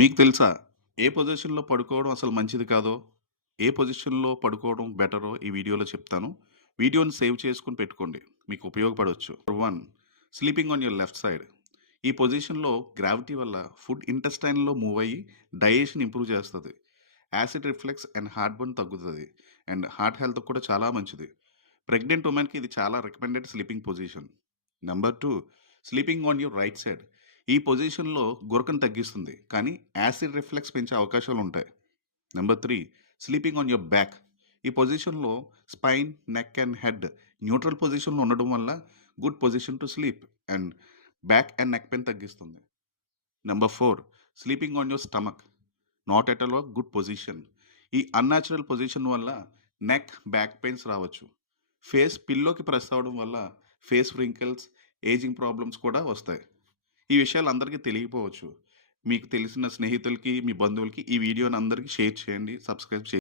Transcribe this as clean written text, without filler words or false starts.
మీకు తెలుసా? ఏ పొజిషన్‌లో పడుకోవడం అసలు మంచిది కాదో, ఏ పొజిషన్‌లో పడుకోవడం బెటరో ఈ వీడియోలో చెప్తాను. వీడియోని సేవ్ చేసుకొని పెట్టుకోండి. మీకు ఉపయోగపడొచ్చు. Number 1 sleeping on your left side. ఈ పొజిషన్‌లో గ్రావిటీ వల్ల ఫుడ్ ఇంటెస్టైన్‌లో మూవ్ అయ్యి డైజెషన్ ఇంప్రూవ్ చేస్తది. Acid reflex and heart burn తగ్గుతది. అండ్ హార్ట్ హెల్త్‌కి కూడా చాలా మంచిది. ప్రెగ్నెంట్ వుమెన్‌కి ఇది చాలా recommended sleeping position. Number 2 sleeping on your right side. ఈ పొజిషన్‌లో గురకను తగ్గిస్తుంది. కానీ యాసిడ్ రిఫ్లెక్స్ పెంచే అవకాశాలుంటాయి. Number 3 sleeping on your back. ఈ పొజిషన్‌లో spine, neck and head neutral పొజిషన్‌లో ఉండడం వల్ల good position to sleep and back and neck pain తగ్గిస్తుంది. Number 4 sleeping on your stomach. Not at all good position. ఈ unnatural position వల్ల neck, back pains రావచ్చు. Face పిల్లోకి ప్రెస్ అవ్వడం వల్ల ఫేస్ వ్రింకిల్స్, ఏజింగ్ ప్రాబ్లమ్స్ కూడా వస్తాయి. ఈ విషయాలు అందరికీ తెలియకపోవచ్చు. మీకు తెలిసిన స్నేహితులకి, మీ బంధువులకి ఈ వీడియోని అందరికి షేర్ చేయండి. సబ్స్క్రైబ్